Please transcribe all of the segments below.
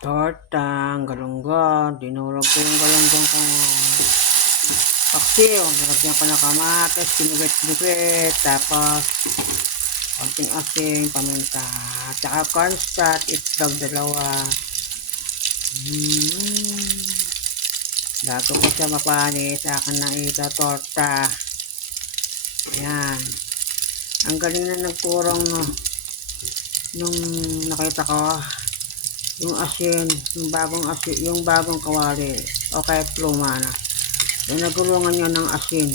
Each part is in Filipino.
Tortang galunggong, dinurog ko yung galunggong ko. Paksiw, nilagyan ko ng kamatis, kinigit-gigit, tapos konting asin, paminta, tsaka cornstarch, itlog dalawa. Bago ko siya mapanis, akin na ito torta. Ayan. Ang galing na nagturong no, nung nakita ko yung asin, yung bagong kawali o kahit luma na. Yung nagulungan niya ng asin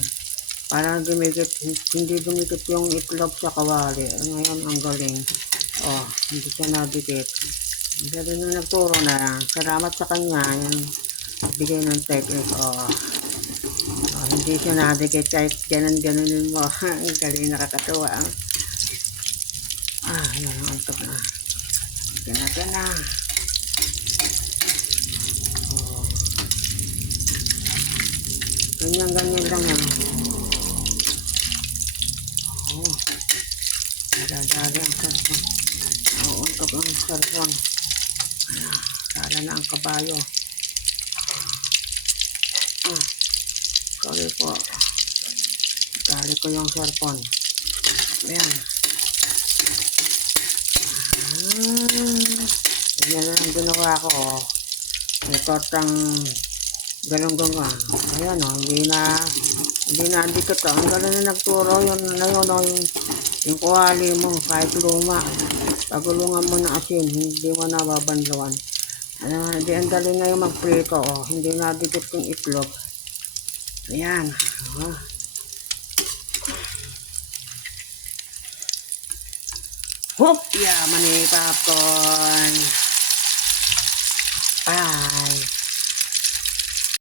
para hindi dumikit yung itlog sa kawali. Ngayon ang galing. Oh, hindi siya nadikit. Ang galing na nagturo na. Salamat sa kanya. Yung bigay ng technique. Oh, hindi siya nadikit kahit ganun-ganunin mo. Ang galing, nakakatuwa. Yan ang antok na. Ganyan na. Ganyan lang yan. Nadadali ang cellphone. Untok ang cellphone. Sala na ang kabayo. Sorry po. Dali ko yung cellphone. Ayan. Ganyan na lang ginawa ko. May tortang galunggong ayan hindi na dikit ang galing na nagturo yun na yun yung kuwali mo kahit luma pagulungan mo na asin hindi mo na babanlawan. Hindi ang galing ngayon magprito hindi na dikit yung itlog. Ayan Hop! Yeah, mani popcorn.